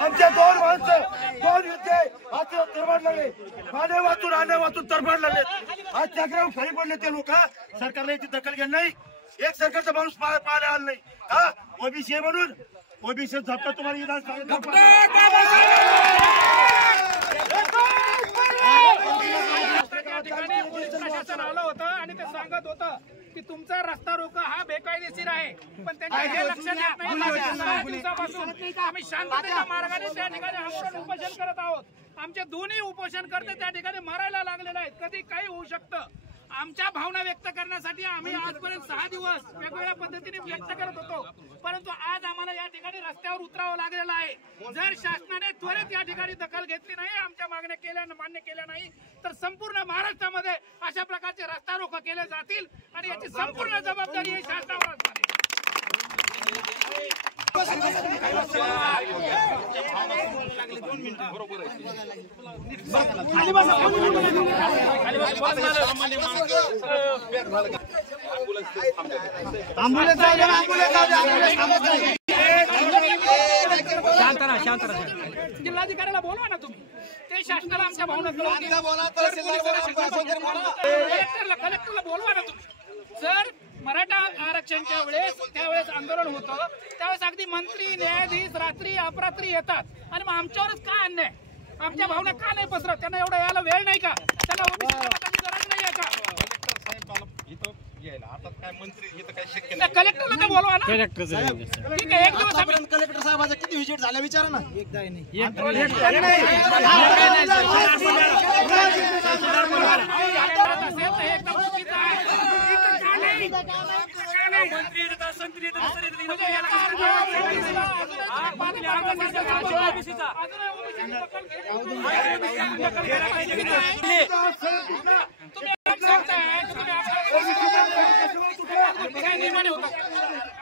आमच्या दोन माणसं दोन युद्धे आज तरफड लागले, माने वाचून तरफड लागले। आज चक्रावर खरी पडले ते लोक। सरकारने याची दखल घेत नाही। एक सरकारचा माणूस पाहायला आला नाही। हा ओबीसी म्हणून ओबीसी झपका तुम्हाला विधान प्रशासन आलं होतं आणि ते सांगत होतं की तुमचा रस्ता रोको हा बेकायदेशीर आहे, पण त्यांच्या हे लक्षात येत नाही। 6 दिवसापासून आम्ही शांततेच्या मार्गाने त्या ठिकाणी आंदोलन उपोषण करत आहोत। आमचे दोन्ही उपोषणकर्ते त्या ठिकाणी मरायला लागलेले आहेत। कधी काही होऊ शकतं। आमच्या भावना व्यक्त करण्यासाठी आम्ही आजपर्यंत 6 दिवस वेगवेगळ्या पद्धतीने व्यक्त करत होतो, परंतु आज आम्हाला या ठिकाणी रस्त्यावर उतरावं लागलेलं आहे। जर शासनाने त्वरित या ठिकाणी दखल घेतली नाही, आमच्या मागण्या मान्य केल्या नाही, तर संपूर्ण महाराष्ट्रामध्ये अशा प्रकारचे रस्ता रोको केले जातील आणि याची संपूर्ण जबाबदारी ही शासनावर असणार आहे। जिल्हाधिकाऱ्याला बोलवा ना तुम्ही, ते शासनाला आमच्या भावना कळवतील। कलेक्टरला बोलवा ना तुम्ही। जर मराठा आरक्षणच्या वेळेस त्यावेळेस आंदोलन होतं, त्यावेळेस अगदी मंत्री न्यायाधीश रात्री अपरात्री येतात आणि मग आमच्यावरच का अन्याय, आमच्या भावना का नाही पसरत? त्यांना एवढा यायला वेळ नाही का? त्यांना ओबीसी गरज नाही आहे का? कलेक्टरला तर बोलवा ना। ठीक आहे, एक दिवस कलेक्टर साहेबाचा किती व्हिजिट झाला विचारा ना। एकदा नाही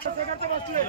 सरकारचं बसले।